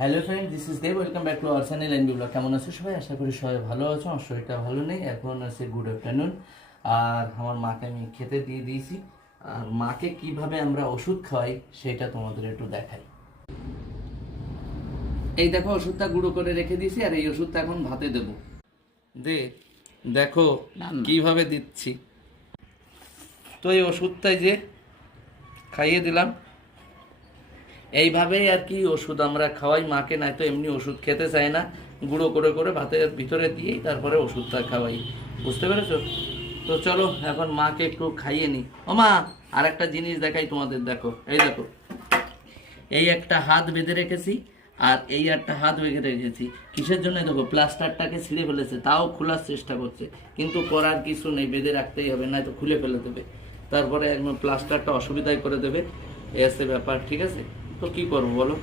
Hello friend, this is Dev. Welcome back to our channel and blog. কেমন আছো সবাই? আশা করি সবাই ভালো আছো। আমার শরীরটা ভালো নেই, এখন আছে গুড আফটারনুন। আর আমার মাকে আমি খেতে দিয়ে দিয়েছি। আর মাকে কিভাবে আমরা ওষুধ খাওয়াই সেটা তোমাদের একটু দেখাই। এই দেখো, ওষুধটা গুঁড়ো করে রেখে দিয়েছি, আর এই ওষুধটা এখন ভাতে দেবো। দেখো কিভাবে দিচ্ছি। তো এই ওষুধটাই যে খাইয়ে দিলাম, এইভাবেই আর কি ওষুধ আমরা খাওয়াই মাকে। নাই তো এমনি ওষুধ খেতে চায় না, গুঁড়ো করে করে ভাতের ভিতরে দিয়েই তারপরে ওষুধটা খাওয়াই। বুঝতে পেরেছো? তো চলো এখন মাকে একটু খাইয়ে নিই। ও মা, আর একটা জিনিস দেখাই তোমাদের। দেখো, এই দেখো, এই একটা হাত বেঁধে রেখেছি আর এই একটা হাত বেঁধে রেখেছি। কিসের জন্য? দেখো, প্লাস্টারটাকে ছিঁড়ে ফেলেছে, তাও খোলার চেষ্টা করছে, কিন্তু করার কিছু নেই, বেঁধে রাখতেই হবে, নয়তো খুলে ফেলে দেবে। তারপরে একদম প্লাস্টারটা অসুবিধায় করে দেবে। এসে ব্যাপার, ঠিক আছে? তো কি করবো বলো?